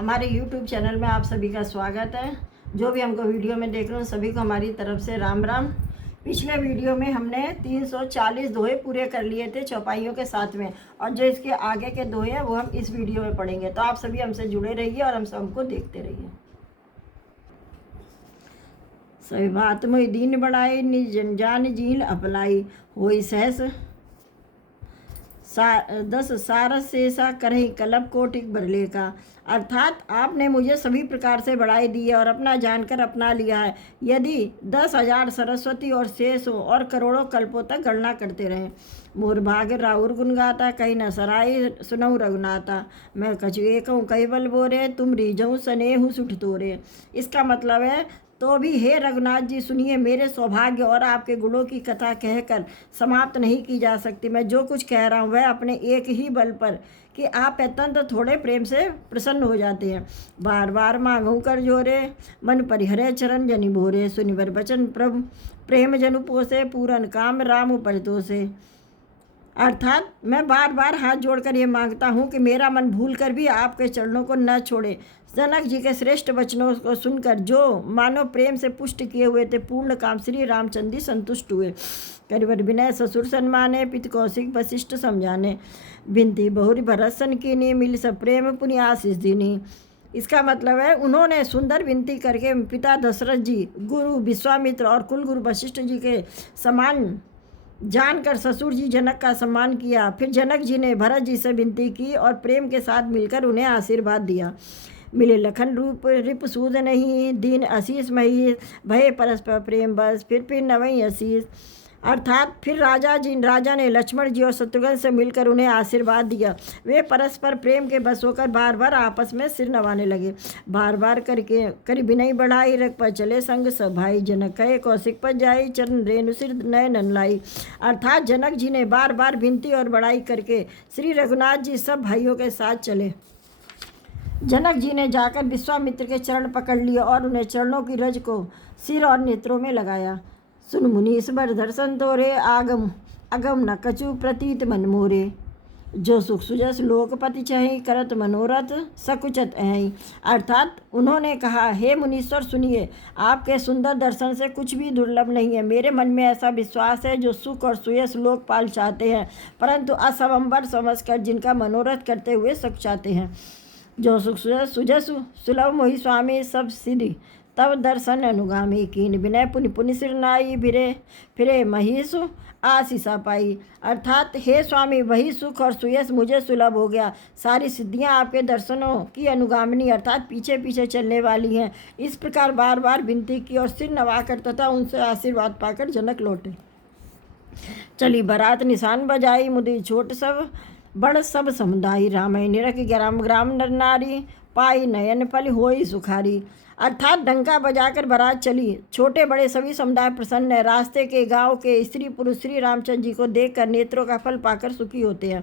हमारे YouTube channel में आप सभी का स्वागत है। जो भी हमको वीडियो में देख रहे हो सभी को हमारी तरफ से राम राम। पिछले वीडियो में हमने 340 दोहे पूरे कर लिए थे चौपाइयों के साथ में, और जो इसके आगे के दोहे हैं वो हम इस वीडियो में पढ़ेंगे। तो आप सभी हमसे जुड़े रहिए और हमको देखते रहिए। सभी बात मोहि दीन बढ़ाई, निज जान जील अपलाई, होई सहस 10 सारस से सा करही कलब कोटिक बरले का। अर्थात आपने मुझे सभी प्रकार से बढ़ाई दी है और अपना जानकर अपना लिया है। यदि 10,000 सरस्वती और शेष हो और करोड़ों कल्पों तक गणना करते रहें। मोर भाग राउर गुण गाता, कहीं न सराय सुनऊ रघुनाथा। मैं कछु एक हूँ कई बल बोरे, तुम रीझऊ सनेहु सुठ तोरे। इसका मतलब है, तो भी हे रघुनाथ जी सुनिए, मेरे सौभाग्य और आपके गुणों की कथा कहकर समाप्त नहीं की जा सकती। मैं जो कुछ कह रहा हूँ वह अपने एक ही बल पर कि आप अत्यंत थोड़े प्रेम से प्रसन्न हो जाते हैं। बार बार मांगू कर जोरे, मन परिहरे चरण जनि भोरे। सुनिवर बचन प्रभु प्रेम जनु पोसे, पूरन काम राम परितोषे। अर्थात मैं बार बार हाथ जोड़कर ये मांगता हूँ कि मेरा मन भूल कर भी आपके चरणों को न छोड़े। जनक जी के श्रेष्ठ वचनों को सुनकर जो मानव प्रेम से पुष्ट किए हुए थे, पूर्ण काम श्री रामचंद्र जी संतुष्ट हुए। करिवर विनय ससुर सन्माने, पित कौशिक वशिष्ठ समझाने। बिनती बहुरी भरसन कीनी, मिल सब प्रेम पुनि आशीष दीनी। इसका मतलब है, उन्होंने सुंदर विनती करके पिता दशरथ जी, गुरु विश्वामित्र और कुलगुरु वशिष्ठ जी के समान जानकर ससुर जी जनक का सम्मान किया। फिर जनक जी ने भरत जी से विनती की और प्रेम के साथ मिलकर उन्हें आशीर्वाद दिया। मिले लखन रूप रिप सूद नहीं, दीन आशीष मही, भय परस्पर प्रेम बस, फिर नवई आशीष। अर्थात फिर राजा ने लक्ष्मण जी और शत्रुघ्न से मिलकर उन्हें आशीर्वाद दिया। वे परस्पर प्रेम के बस होकर बार बार आपस में सिर नवाने लगे। बार बार करके करी विनय बढ़ाई, रख पर चले संग सब भाई। जनक कहे कौशिक पर जाई, चरण रेणु सिर नय नन लाई। अर्थात जनक जी ने बार बार विनती और बढ़ाई करके श्री रघुनाथ जी सब भाइयों के साथ चले। जनक जी ने जाकर विश्वामित्र के चरण पकड़ लिए और उन्हें चरणों की रज को सिर और नेत्रों में लगाया। सुन मुनि इस बर दर्शन तोरे, आगम अगम न कछु प्रतीत मन मोरे। जो सुख सुजस लोकपति चहि, करत मनोरथ सकुचत अहि। अर्थात उन्होंने कहा, हे मुनीश्वर सुनिए, आपके सुंदर दर्शन से कुछ भी दुर्लभ नहीं है। मेरे मन में ऐसा विश्वास है, जो सुख और सुयस लोकपाल चाहते हैं, परंतु असंबर समझकर जिनका मनोरथ करते हुए सुख चाहते हैं। जो सुख सुजस सुलभ मोहि स्वामी, सब सिद्धि तब दर्शन अनुगामी। कीन विनय पुनि पुनि सिरनाई, फिरे महिषु आशीषा पाई। अर्थात हे स्वामी, वही सुख और सुयस मुझे सुलभ हो गया। सारी सिद्धियां आपके दर्शनों की अनुगामिनी अर्थात पीछे पीछे चलने वाली हैं। इस प्रकार बार बार विनती की और सिर नवाकर तथा उनसे आशीर्वाद पाकर जनक लौटे। चली बारात निशान बजाई, मुदी छोट सब बड़ सब समुदाय। रामय निरख ग्राम ग्राम नर नारी, पाई नयन फल होई सुखारी। अर्थात डंका बजाकर बारात चली, छोटे बड़े सभी समुदाय प्रसन्न है। रास्ते के गांव के स्त्री पुरुष श्री रामचंद्र जी को देखकर नेत्रों का फल पाकर सुखी होते हैं।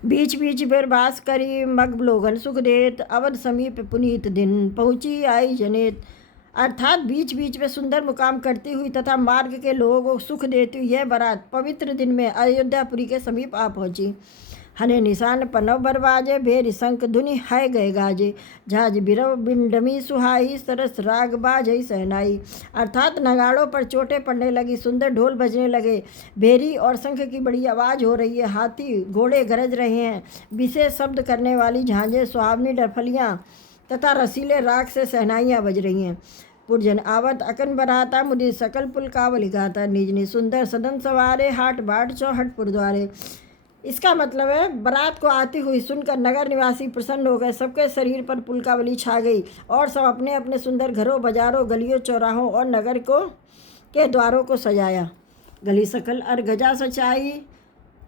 बीच बीच बेर बास करी, मग लोगन सुख देत, अवध समीप पुनीत दिन, पहुँची आई जनेत। अर्थात बीच बीच में सुंदर मुकाम करती हुई तथा मार्ग के लोगों को सुख देती हुई यह बारात पवित्र दिन में अयोध्यापुरी के समीप आ पहुंची। हने निशान पनव बरवाजे, भेरी शंख धुनि है गए गाजे। झाज बिरव बिंडमी सुहाई, सरस राग बाजई सहनाई। अर्थात नगाड़ों पर चोटें पड़ने लगी, सुंदर ढोल बजने लगे, भेरी और शंख की बड़ी आवाज़ हो रही है, हाथी घोड़े गरज रहे हैं, विशेष शब्द करने वाली झांझें, सुहावनी डफलियाँ तथा रसीले राग से सहनाइयाँ बज रही हैं। पुरजन आवत अकन बराता, मुझे सकल पुल कावली गाता, निजनी सुंदर सदन सवारे, हाट बाट चौहट पुरद्वारे। इसका मतलब है, बारात को आती हुई सुनकर नगर निवासी प्रसन्न हो गए। सबके शरीर पर पुलकावली छा गई और सब अपने अपने सुंदर घरों, बाजारों, गलियों, चौराहों और नगर के द्वारों को सजाया। गली सकल अर्गजा सचाई,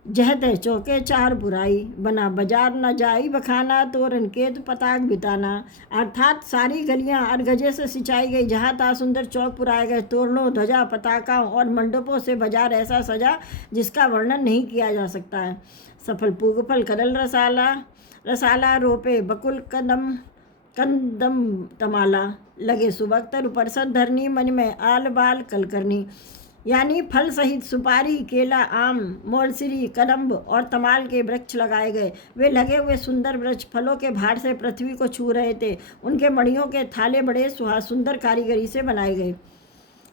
जहत है चौके चार बुराई, बना बाजार न जाई बखाना, तोरन केत पताक बिताना। अर्थात सारी गलियां अर्गजे से सिंचाई गई, जहाँ तहाँ सुंदर चौक पुराए गए, तोरणों, ध्वजा, पताकाओं और मंडपों से बाजार ऐसा सजा जिसका वर्णन नहीं किया जा सकता है। सफल पूगफल कदल रसाला, रोपे बकुल कंदम तमाला, लगे सुबख्तर उपरसद धरनी, मन में आल बाल कल करनी। यानी फल सहित सुपारी, केला, आम, मोलसिरी, कदम्ब और तमाल के वृक्ष लगाए गए। वे लगे हुए सुंदर वृक्ष फलों के भार से पृथ्वी को छू रहे थे। उनके मणियों के थाले बड़े सुंदर कारीगरी से बनाए गए।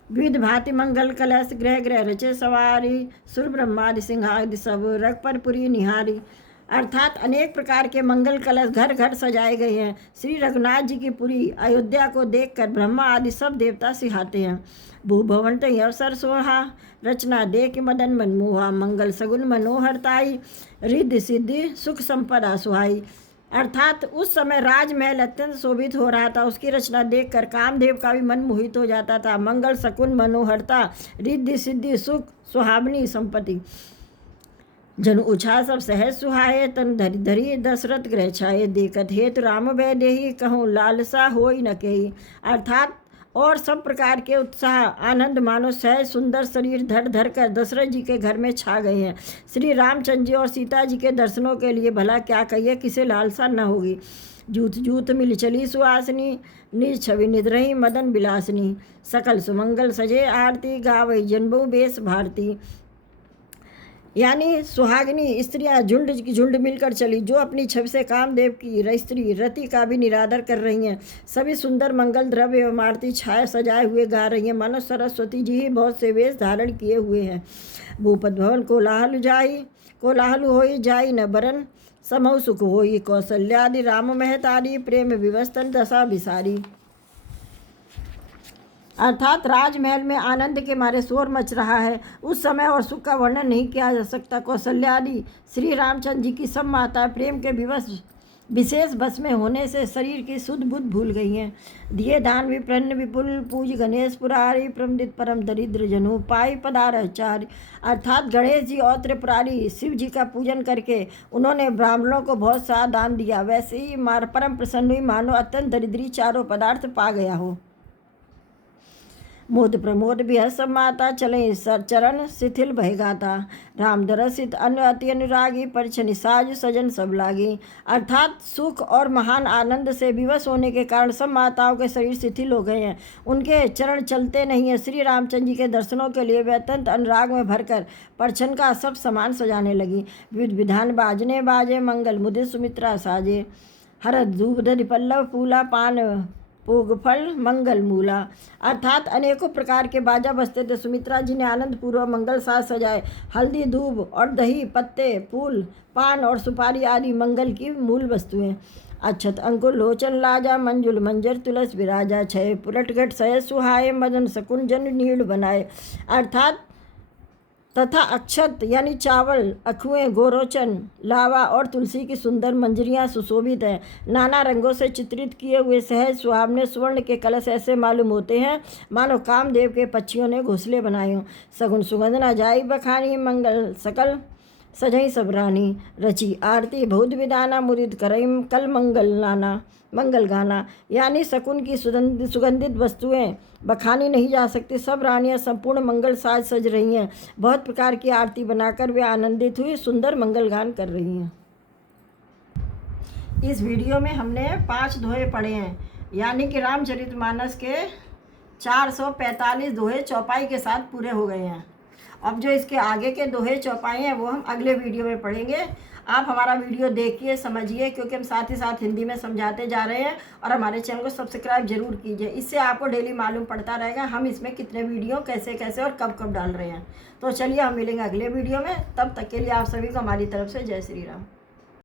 विविध भांति मंगल कलश, ग्रह ग्रह रचे सवारी, सुर ब्रह्मादि सिंहादि सब रग पर पुरी निहारी। अर्थात अनेक प्रकार के मंगल कलश घर घर सजाए गए हैं। श्री रघुनाथ जी की पुरी अयोध्या को देखकर ब्रह्मा आदि सब देवता सिहाते हैं। भूभवन तय अवसर सोहा, रचना देख मदन मनमोहा, मंगल सगुन मनोहरताई, रिद्धि सिद्धि सुख संपदा सुहाई। अर्थात उस समय राजमहल अत्यंत शोभित हो रहा था। उसकी रचना देखकर कामदेव का भी मन मोहित हो जाता था। मंगल सकुन मनोहरता, रिद्धि सिद्धि सुख सुहावनी संपत्ति, जन उछा सब सहज सुहाए, तन धरि धरि दशरथ ग्रह छाए, देखत हेतु राम भय देहि, कहूँ लालसा होई न केहि। अर्थात और सब प्रकार के उत्साह आनंद मानो सहज सुंदर शरीर धर धर कर दशरथ जी के घर में छा गए हैं। श्री रामचंद्र जी और सीता जी के दर्शनों के लिए भला क्या कहिए, किसे लालसा न होगी। जूत जूत मिल चली सुहासनी, निज छवि निद्रही मदन बिलासनी, सकल सुमंगल सजे आरती, गावई जनबहु बेस भारती। यानी सुहागिनी स्त्रियां झुंड की झुंड मिलकर चली, जो अपनी छवि से कामदेव की स्त्री रति का भी निरादर कर रही हैं। सभी सुंदर मंगल द्रव्य एवं आरती छाया सजाए हुए गा रही हैं, मानो सरस्वती जी ही बहुत से वेश धारण किए हुए हैं। भूपत भवन कोलाहल होई जाई न बरन, समहु सुख होई कौशल्यादि, राम महतारी प्रेम विवस्तन दशा बिसारी। अर्थात राजमहल में आनंद के मारे शोर मच रहा है। उस समय और सुख का वर्णन नहीं किया जा सकता। कौशल्या आदि श्री रामचंद्र जी की सब माताएं प्रेम के विशेष बस में होने से शरीर की शुद्ध बुद्ध भूल गई हैं। दिए दान विप्रन्न विपुल, पूज गणेश पुरारी, प्रमदित परम दरिद्र जनु, पाई पदारचारी। अर्थात गणेश जी और त्रिपुरारी शिव जी का पूजन करके उन्होंने ब्राह्मणों को बहुत सा दान दिया। वैसे ही परम प्रसन्न हुई, मानो अत्यंत दरिद्री चारों पदार्थ पा गया हो। मोद प्रमोद बिहस सब माता, चले चरण शिथिल भय गाता, राम दरसित अन्य अति अनुरागी, परिछनि साज सजन सब लागी। अर्थात सुख और महान आनंद से विवश होने के कारण सब माताओं के शरीर शिथिल हो गए हैं, उनके चरण चलते नहीं हैं। श्री रामचंद्र जी के दर्शनों के लिए वे अत्यंत अनुराग में भरकर परिछन का सब सामान सजाने लगी। विविध विधान बाजने बाजे, मंगल मुदित सुमित्रा साजे, हरद धूप दधि पल्लव फूला, पान पूग फल मंगल मूला। अर्थात अनेकों प्रकार के बाजा बजते थे। सुमित्रा जी ने आनंद पूर्वक मंगल साज सजाए। हल्दी धूप और दही पत्ते फूल पान और सुपारी आदि मंगल की मूल वस्तुएं। अक्षत अंकुर लोचन लाजा, मंजुल मंजर तुलस विराजा, छय पुरटगट सय सुहाए, मदन शकुन जन नीड़ बनाए। अर्थात तथा अक्षत यानी चावल, अखुएं, गोरोचन, लावा और तुलसी की सुंदर मंजरियां सुशोभित हैं। नाना रंगों से चित्रित किए हुए सहज सुहावने स्वर्ण के कलश ऐसे मालूम होते हैं मानो कामदेव के पक्षियों ने घोंसले बनाए हों। सगुन सुगंध न जाई बखानी, मंगल सकल सजई सब रानी, रची आरती बहुत विदाना, मुरिद करई कल मंगल गाना। यानी शकुन की सुगंधित वस्तुएं बखानी नहीं जा सकती। सब रानियां संपूर्ण मंगल साज सज रही हैं। बहुत प्रकार की आरती बनाकर वे आनंदित हुई सुंदर मंगल गान कर रही हैं। इस वीडियो में हमने 5 दोहे पढ़े हैं, यानी कि रामचरितमानस के 445 दोहे चौपाई के साथ पूरे हो गए हैं। अब जो इसके आगे के दोहे चौपाई हैं वो हम अगले वीडियो में पढ़ेंगे। आप हमारा वीडियो देखिए, समझिए, क्योंकि हम साथ ही साथ हिंदी में समझाते जा रहे हैं। और हमारे चैनल को सब्सक्राइब जरूर कीजिए, इससे आपको डेली मालूम पड़ता रहेगा हम इसमें कितने वीडियो कैसे कैसे और कब कब डाल रहे हैं। तो चलिए हम मिलेंगे अगले वीडियो में, तब तक के लिए आप सभी को हमारी तरफ से जय श्री राम।